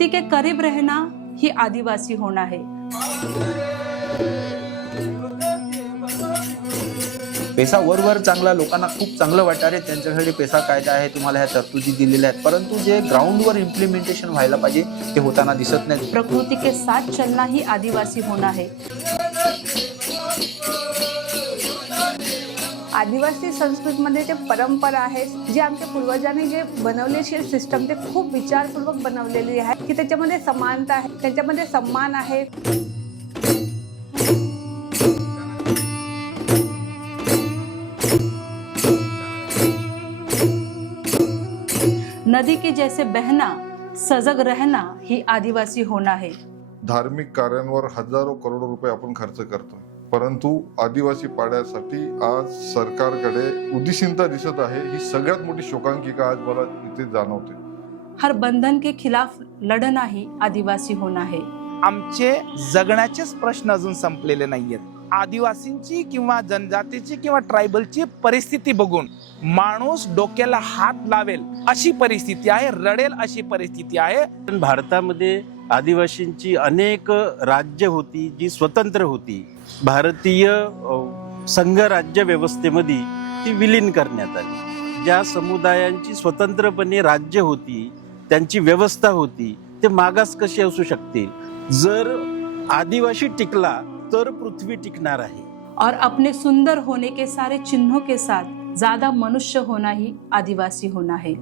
प्रकृति के करीब रहना ही आदिवासी होना है। पैसा वर चांगला, लोकांना खूप चांगलं वाटणार आहे, त्यांच्यासाठी पैसा कायदा आहे, तुम्हाला ह्या तरतुदी दिलेल्या आहेत, परंतु जे ग्राउंडवर इम्प्लिमेंटेशन व्हायला पाहिजे ते होताना दिसत नाही। प्रकृति के साथ चलना ही आदिवासी होना है। आदिवासी संस्कृतीमध्ये जे परंपरा आहेत, जे आमच्या पूर्वजांनी जे बनवलेली सिस्टम ते खूप विचारपूर्वक बनवलेली आहे की त्याच्यामध्ये समानता आहे, त्याच्यामध्ये सम्मान आहे। नदी के जैसे बहना, सजग रहना ही आदिवासी होना है। धार्मिक कार्यांवर हजारो करोडो रुपये आपण खर्च करतो, परंतु आदिवासी पाड्यासाठी आज सरकारकडे उदासीनता दिसत आहे। ही सगळ्यात मोठी शोकांतिका आज मला इथे जाणवते। हर बंधन के खिलाफ लढना ही आदिवासी होना है। आमचे जगण्याचेच प्रश्न अजून संपलेले नाहीयेत। आदिवासींची किंवा जनजातीची किंवा ट्रायबलची परिस्थिती बघून माणूस डोक्याला हात लावेल अशी परिस्थिती आहे, रडेल अशी परिस्थिती आहे। भारतामध्ये आदिवासींची अनेक राज्य होती जी स्वतंत्र होती। भारतीय संघ राज्य व्यवस्थेमध्ये ती विलीन करण्यात आली। ज्या समुदायांची स्वतंत्रपणे राज्य होती, त्यांची व्यवस्था होती, ते मागास कशी असू शकते? जर आदिवासी टिकला तर पृथ्वी टिकणार आहे। और अपने सुंदर होने के सारे चिन्हों के साथ ज्यादा मनुष्य होना ही आदिवासी होना है।